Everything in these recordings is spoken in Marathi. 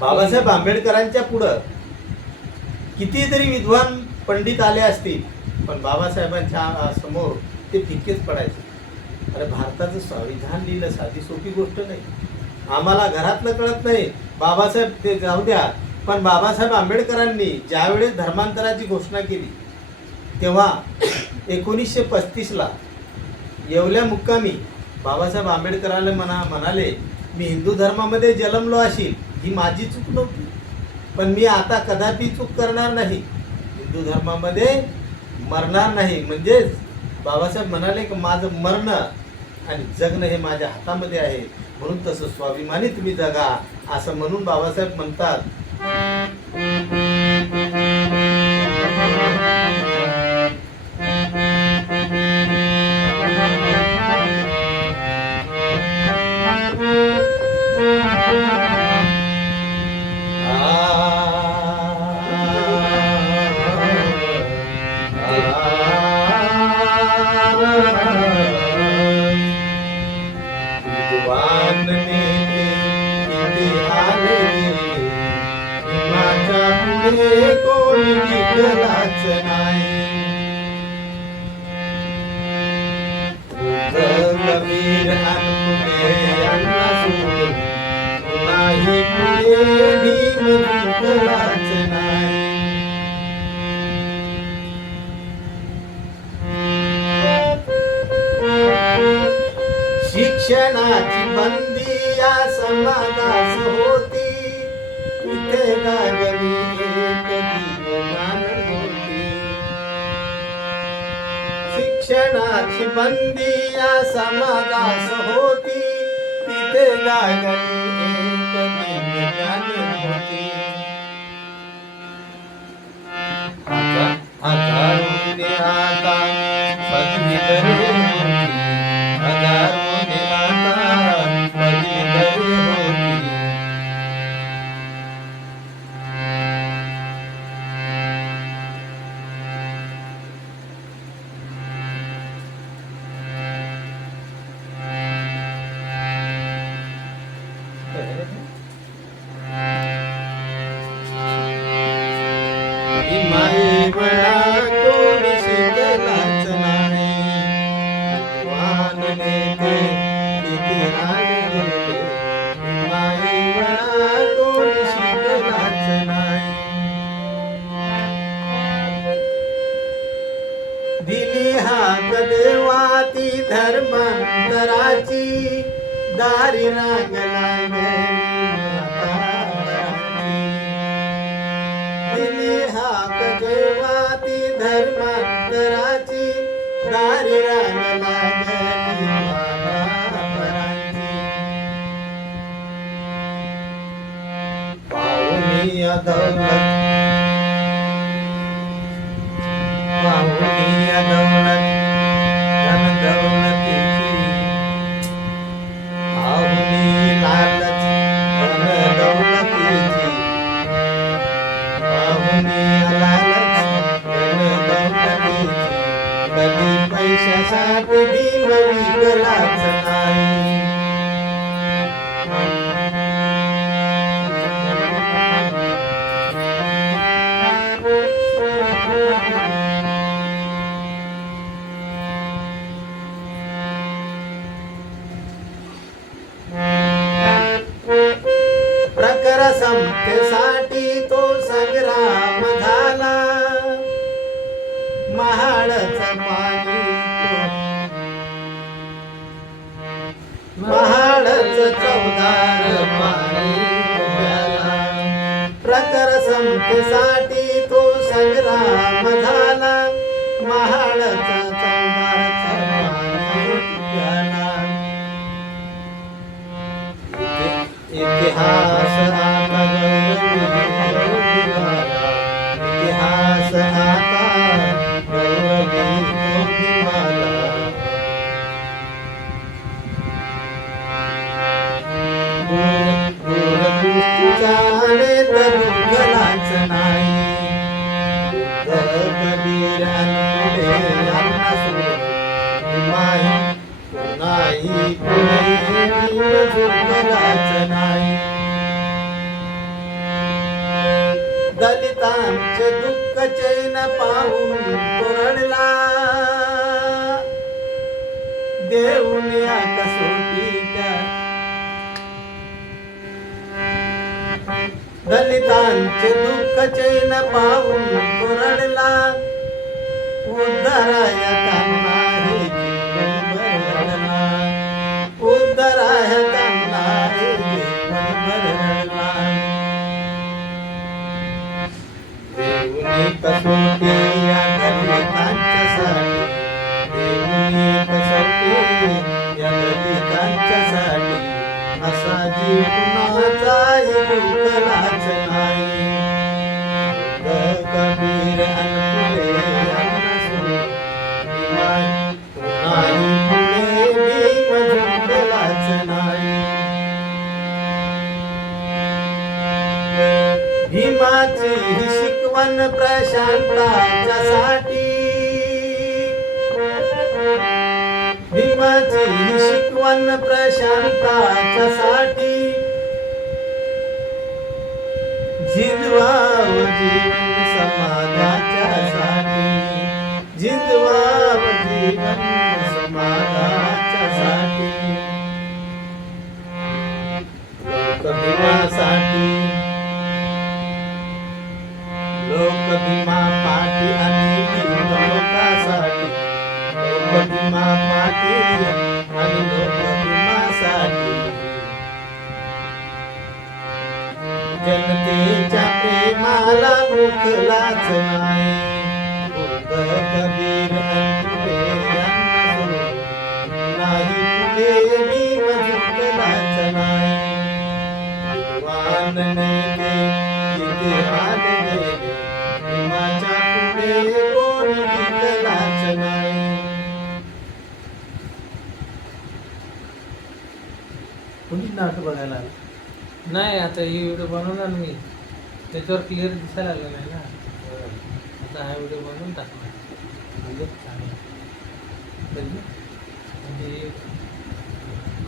बाबासाहेब आंबेडकरांच्या पुढं कितीतरी विद्वान पंडित आले असतील, पण बाबासाहेबांच्या समोर ते फिक्केच पडायचे. अरे भारताचं संविधान लिहिलं साधी सोपी गोष्ट नाही. आम्हाला घरातलं कळत नाही, बाबासाहेब ते जाऊ द्या, पण बाबासाहेब आंबेडकरांनी ज्यावेळेस धर्मांतराची घोषणा केली तेव्हा 1935ला येवल्या मुक्कामी बाबासाहेब आंबेडकरांना म्हणाले, मी हिंदू धर्मामध्ये जन्मलो असेल, ही माझी चूक नव्हती, पण मी आता कदापि चूक करणार नाही, हिंदू धर्मामध्ये मरणार नाही. म्हणजेच बाबासाहेब म्हणाले की माझं मरणं आणि जगणं हे माझ्या हातामध्ये आहे, म्हणून तसं स्वाभिमानी तुम्ही जगा, असं म्हणून बाबासाहेब म्हणतात. कोणी निघालाच नाही, कबीर अनपुढे अण्णा सोडून नाही पुढे भीम निघालाच नाही. शिक्षणाची बंदी या समाजास होती, इथे गागली शिक्षणाची बंदी या समाजास होती, तिथे लागली एक दिव्यज्ञान होती. हजारों ने आता पदवीधर होती, हजारों ने आता पदवीधर होती. माईवळा कोणी शिकलाच नाही, वान नेते किती आलेले, माईवळा कोणी शिकलाच नाही. दिली हाक देवा ती धर्मांतराची, दारी रांगला हाक जेव्हा ती धर्मांतराची, दारी रांग लागली महापरांची. पाहुणी दौलत पाहुणी दौलत धन दौलतीची, पाहुणी लालच धन दौलतीची, कधी पैशासाठी भीम विकलाच नाही. प्रखर समतेसाठी तो संग्राम झाला, महाडच पाणी महाडच चौदार पाणी प्याला. प्रखर समतेसाठी तो संग्राम झाला, महाडच चौदारच पाणी प्याला. इतिहास आता गौरवी झाला, इतिहास आता गौरवी झाला. दूरदृष्टीचाने तर गलाच नाही, कबीर अनपुढे अण्णा सोडून नाही पुढे भीम झुकलाच नाही. दलितांचे दुःख चैन पाहून तो रडला, देऊन या कसोटी त्या दलितांचे दुःख चैन पाहून तो रडला, उद्धराया त्यांना हे जीवनभर रडला, उद्धराया त्यांना हे जीवनभर रडला. देऊनी कसोटी या दलितांच्यासाठी, देऊनी कसोटी या दलितांच्यासाठी, असा जीव कुणाचाही दुखलाच नाही. कबीर अन फुले यांना सोडून कुणाही फुले भीम झुकलाच नाही. भीमाची ही शिकवण प्रशांताच्यासाठी, भीमाची ही शिकवण प्रशांताच्यासाठी, जिंदवाव जीवन समाजाच्यासाठी, जिंदवाव जीवन समाजाच्यासाठी, लोकभीमासाठी, लोकभीमा पाठी आणि भीम लोकासाठी, लोकभीमा पाठी आणि लोकभीमासाठी, जनतेच्या प्रेमाला मुखलाच नाही. बुद्ध कबीर अन फुले यांना सोडून नाही फुले भीम झुकलाच नाही. विद्वान नेते तिथे आले गेले, भीमाच्या पुढे कोणी टिकलाच नाही. कुणी नाटक बघायला आलं? नाही, आता ही व्हिडिओ बनवणार मी, त्याच्यावर क्लिअर दिसायला लागलं नाही ना. आता हा व्हिडिओ बनवून टाकणार म्हणजे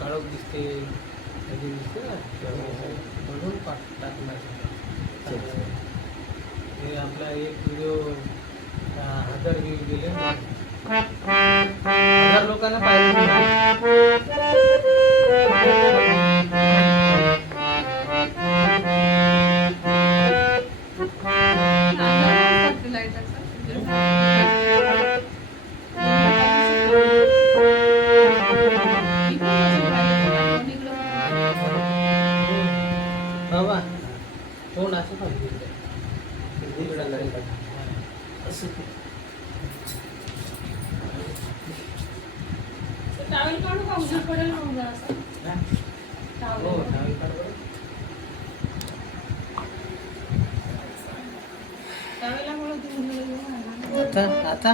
काळोख दिसते, कधी दिसते ना, बनवून टाकणार. हे आपला एक व्हिडिओ 1000 व्ह्यू गेले, 1000 लोकांना पाहिजे. बाबा फोन असं पाहिजे टावेल काढू का? उजेड पडेल मग जरासा. हो, टावेल काढ. टावेलामुळे ते उजेड आता आता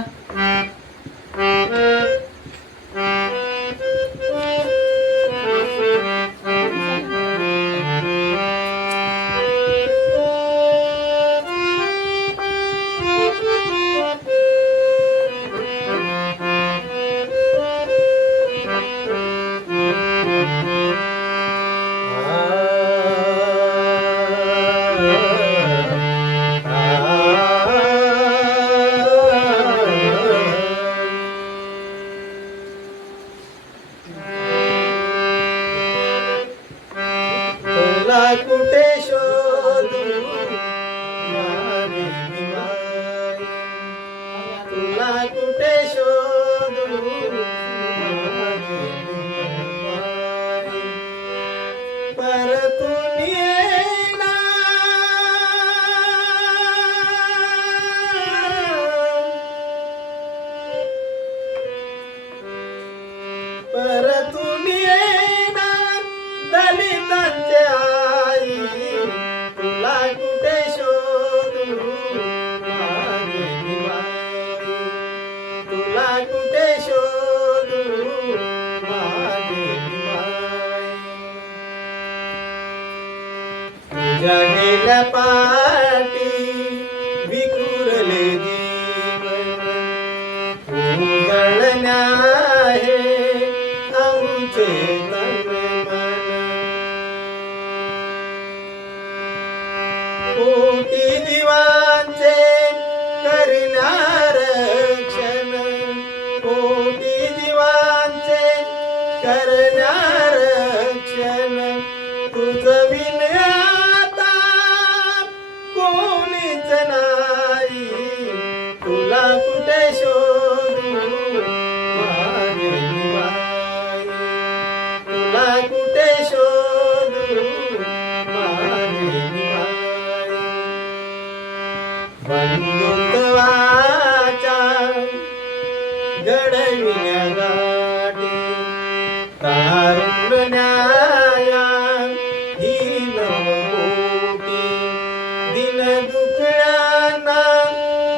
कुठे शोधू माझी भीमाई, तुला कुठे शोधू माझी भीमाई, परतून येना परतून येना दलितांचे आई, तुला कुठे शोधू माझी भीमाई, तुला कुठे शोधू माझी भीमाई. तुझ्या गेल्या पाठी विखुरले जीवन, उजळण्या हे आमचे तन मन, करण्या रक्षण तुझ विन आता कोणीच नाही तुला कुठे शोधू माझे बाई तुला कुठे शोधू माझे बाई बंधुत्वाच्या घडविण्या गाठी तारुण्याया ही नवकोटी दिन दुखड्यांना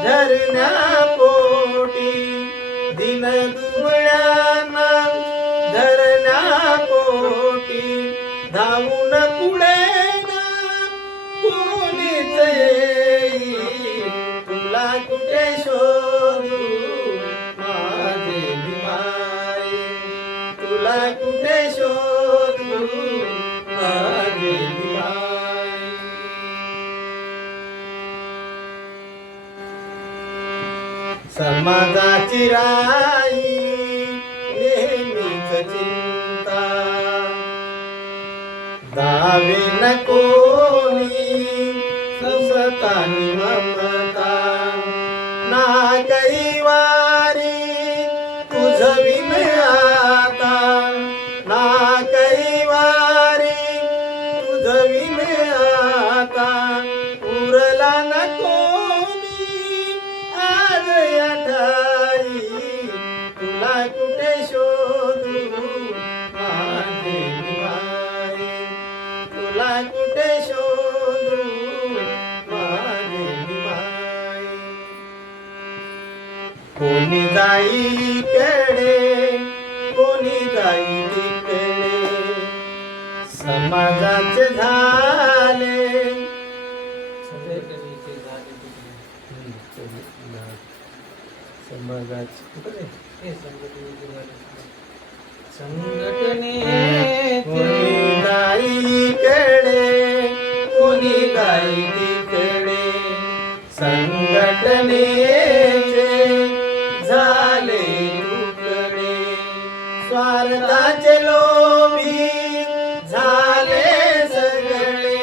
धरण्या पोटी दिन दुबळ्यांना धरण्या पोटी धावून पुढे ना कोणीच येईल तुला कुठे शोधू माझे बाई तुला कुठे शोधू माझे बाई समाजाची राई नेहमीच चिंता दावे न कोणी सवसतानी ममता ना कैवारी तुझविन आता ना कैवारी तुझविन आता उरला न कोणी आज या ठाई तुला कुठे शोधू माझे बाई तुला कुठे शोधू माझे बाई कोणी जाई कडे कोणी जाई तिकडे समाजाचे झाले संघटनेचे झाले तुकडे. समाजाचे हे संघटनेचे झाले कोणी संघटनेचे गाई कडे कोणी गाई तिकडे संघटनेचे झाले तुकडे स्वार्थाचे लोभी झाले सगळे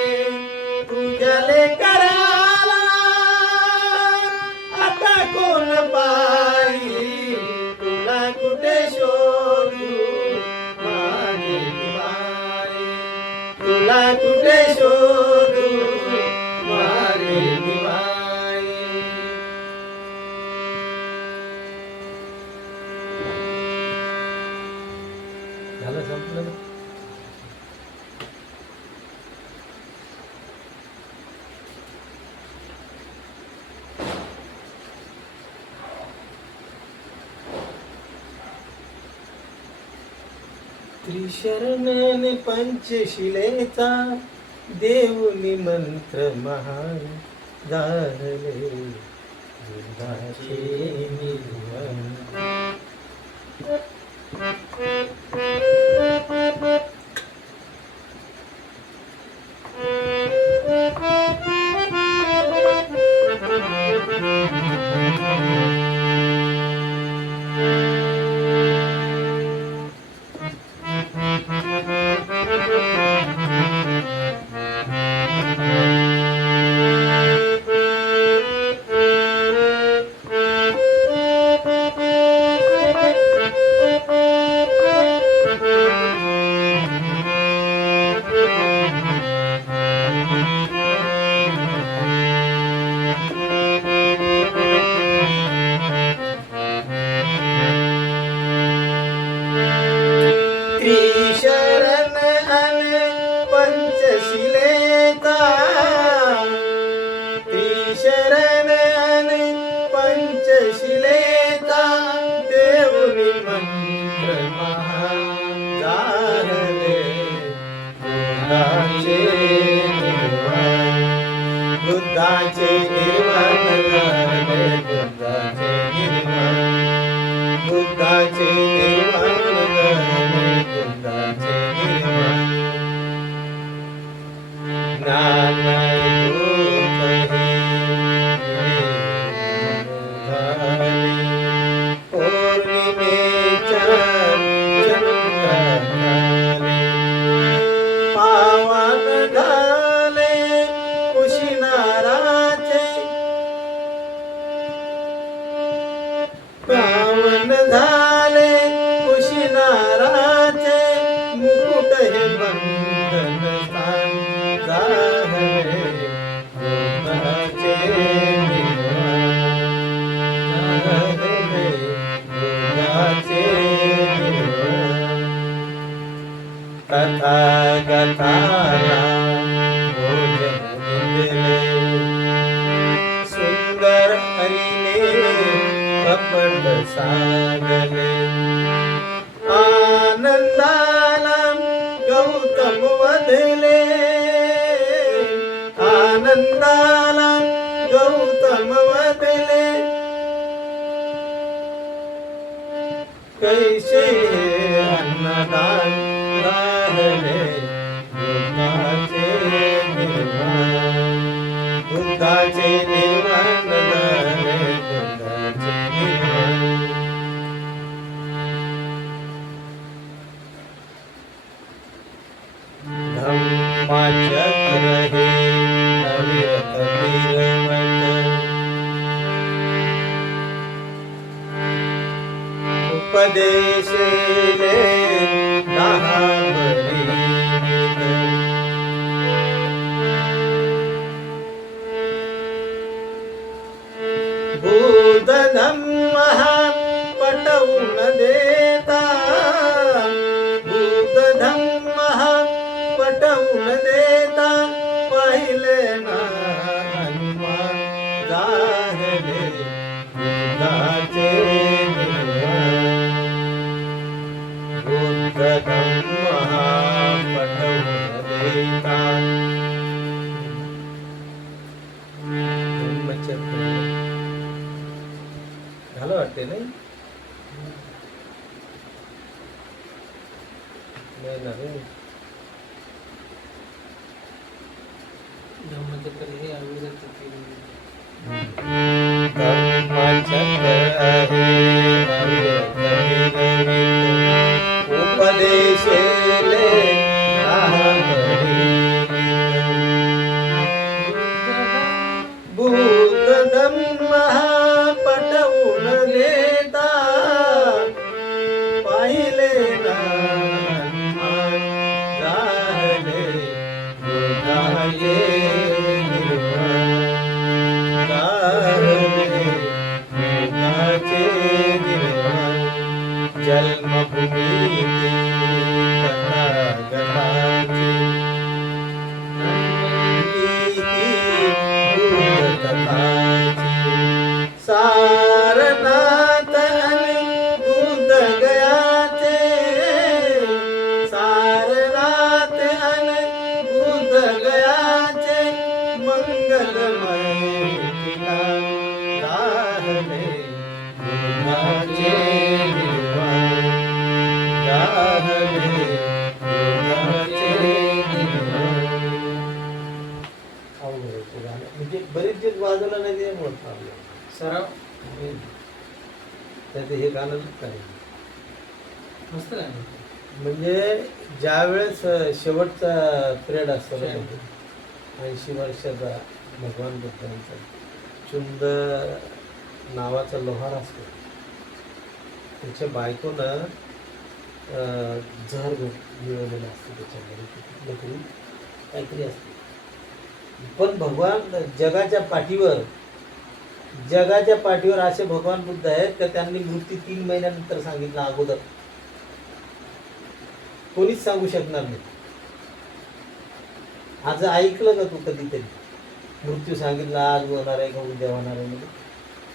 तुझ्याले कराला आता कोण बाई तुला कुठे शोधू माझे बाई तुला कुठे शोधू माझे बाई झालं संपलं. त्रिशरण पंचशिलेचा देऊनी मंत्र महान झाले बुद्धाचे निधन. त्रिशरण पंचशिलेचा त्रिशरण पंचशिलेचा देऊनी मंत्र महान झाले बुद्धाचे निर्वाण झाले बुद्धाचे निर्वाण बुद्धाचे निर्वाण झाले बुद्धाचे निर्वाण ज्ञान पौर्णिमेच्या चंद्रा तथागताला भोजन दिले सुंदर हरीने कपट सागले आनंदाला गौतम वदले आनंदाला गौतम वदले कैसे अन्नदान राहिले बुद्धाचे निर्वाण झाले बुद्धाचे निर्वाण धम्माचक्र हे अविरत विरमत उपदेशेले दहावरी बुद्धधम्म पटवून देता बुद्धधम्म पटवून देता पाहिले ना हनुमान जाहले बुद्धाचे बुद्धधम्म पटवून देता धम्मचक्र झालं वाटते नाही ना रे धम्मचक्र हे अविरत धम्मचक्र हे अविरत विरमित उपदेशेले बुद्ध धम्म पटवून देता पाहिले ना झाले बुद्धाचे निर्वाण झाले बुद्धाचे निर्वाण जन्मभूमी तथागताची सारनाथ आणि बुद्ध गयाचे सारनाथ आणि बुद्ध गयाचे मंगलमय तिला गाहले बुद्धाचे निर्वाण गाहले बुद्धाचे निर्वाण म्हणजे बरेच दिवस वाजवला नाही ते मोठं आपलं सराव त्यात हे गाणं काय मस्त गाणं. म्हणजे ज्या वेळेस शेवटचा पिरियड असतो ना 80 वर्षाचा भगवान बुद्धांचा चुंद नावाचा लोहार असतो त्याच्या बायकोनं जहर मिळवलेलं असतं त्याच्यामध्ये कुठलं तरी काहीतरी असतं पण भगवान जगाच्या पाठीवर असे भगवान बुद्ध आहेत तर त्यांनी मृत्यू 3 महिन्यानंतर सांगितला अगोदर कोणीच सांगू शकणार नाही आज ऐकलं का तू कधीतरी मृत्यू सांगितला आज होणार आहे का उद्या होणार आहे म्हणजे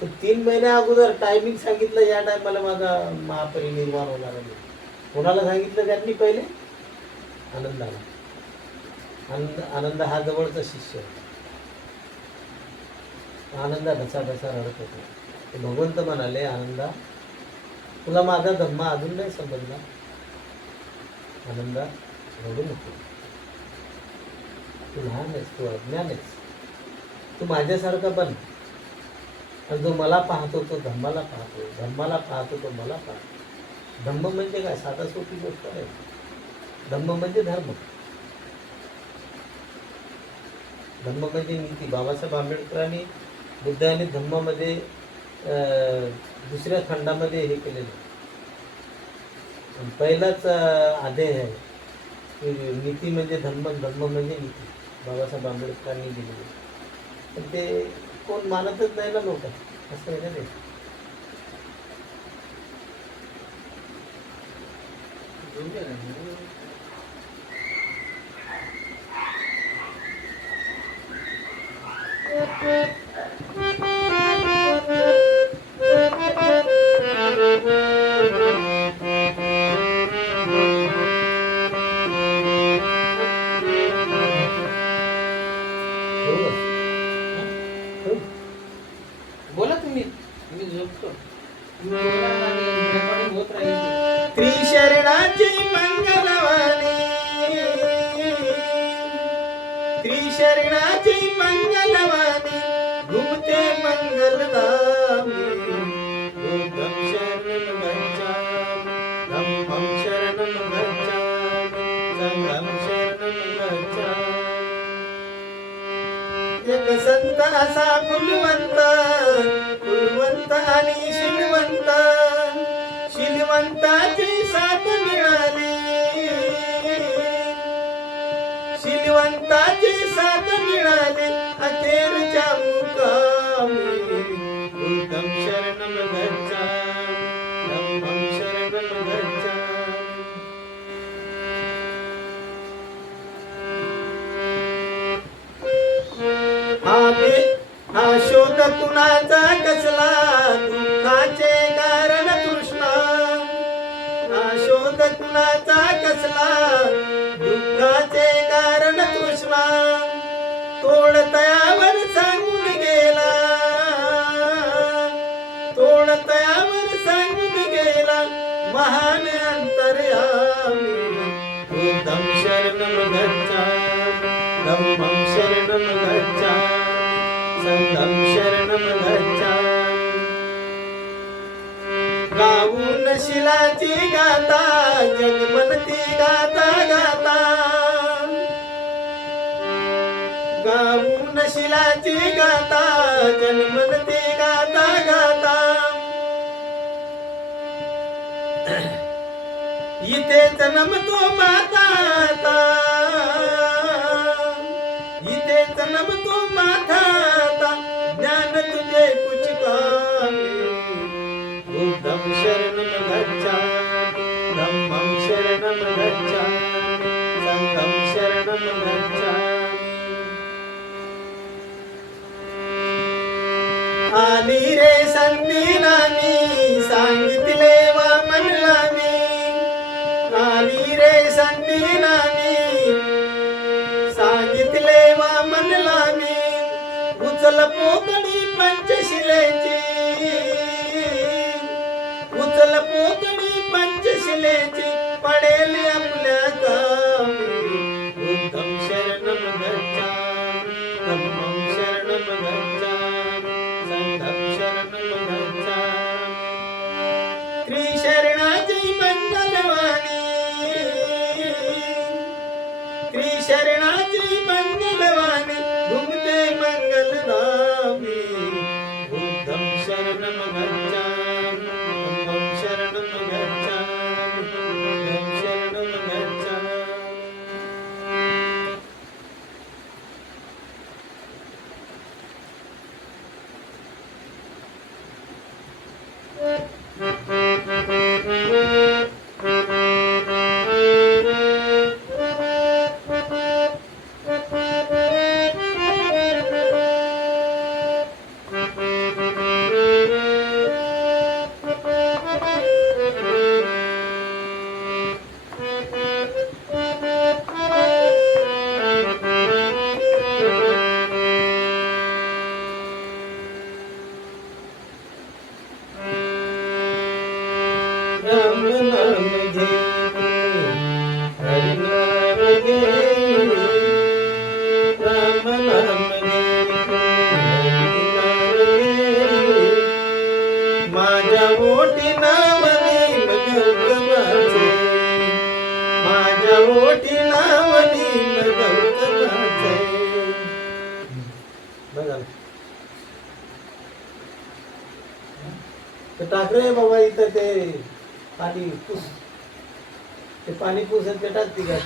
तर 3 महिन्या अगोदर टायमिंग सांगितलं या टायमाला माझा महापरिनिर्वाण होणार आहे कोणाला सांगितलं त्यांनी पहिले आनंदाला आनंद हा जवळचा शिष्य आनंदा ढसा रडत होता भगवंत म्हणाले आनंदा तुला माझा धम्मा अजून नाही समजला आनंदा रडू नको तू लहान आहेस तू अज्ञान आहेस तू माझ्यासारखा बन आणि जो मला पाहतो तो धम्माला पाहतो धम्माला पाहतो तो मला पाहतो धम्म म्हणजे काय साधा सोपी गोष्ट आहे धम्म म्हणजे धर्म धम्म म्हणजे नीती बाबासाहेब आंबेडकरांनी बुद्धाने धम्मामध्ये दुसऱ्या खंडामध्ये हे केलेलं पहिलाच आदेश आहे नीती म्हणजे धम्म धम्म म्हणजे नीती बाबासाहेब आंबेडकरांनी दिलेली पण ते कोण मानतच नाही ना लोक असं आहे ना ते बोला तुम्ही, मी झोपतो. तुम्ही बोला आणि रेकॉर्डिंग होत राहील. त्रिशरणाची मंगलवाणी, त्रिशरणाची मंगलवाणी, घुमते मंगलधामी. बुद्धं शरणं गच्छामि, धम्मं शरणं गच्छामि, संघं शरणं गच्छामि. एक संत असा फुलवंत, फुलवंत आणि शिलवंत, शिलवंताची साथ मिळाली, शिलवंताची साथ मिळाली अखेरच्या मुकामी. बुद्धं शरणं गच्छामि, धम्मं शरणं गच्छामि. हा शोध कुणाचा कसला, दुःखाचे कारण तृष्णा. हा शोध कुणाचा कसला, दुःखाचे कारण तृष्णा. तोड तयावर सांगून गेला, तोड तयावर सांगून गेला महान अंतर्यामी. बुद्धं शरणं गच्छामि, धम्मं शरणं गच्छामि, संघं शरणं गच्छामि. गाऊन शिलाची गाता, जगमनती गाता गाता. गाऊन शिलाची गाता, जन्मनती गाता गाता. इथेच नमतो माता, इथेच नमतो माता. ज्ञान तुझे कुछ कामी. बुद्धं शरणं गच्छामि, धम्मं शरणं गच्छामि, संघं शरणं गच्छामि. आली रे संधी नामी, सांगितले वामनला मी. आली रे संधी नामी, सांगितले वामनला मी. उचल पोतडी पंचशिलेची, उचल पोतडी पंचशिलेची, पडेल आपल्या कामी. बुद्धं शरणं गच्छामि, धम्मं शरणं गच्छामि, संघं शरणं गच्छामि. त्रिशरणाची मंगलवाणी, त्रिशरणाची मंगलवाणी, घुमते मंगलधामी. बुद्धं शरणं गच्छामि, धम्मं शरणं गच्छामि, संघं शरणं गच्छामि. राम नाम घेऊ, हरि नाम घेऊ. राम नाम घेऊ, हरि नाम घेऊ. माझ्या ओठी नाव नीम गौतमाचे, माझ्या ओठी नाव नीम गौतमाचे. बघा ते टाकरे बाबा इथं ते पाणी पुस, ते पाणी पुस ते टाकते का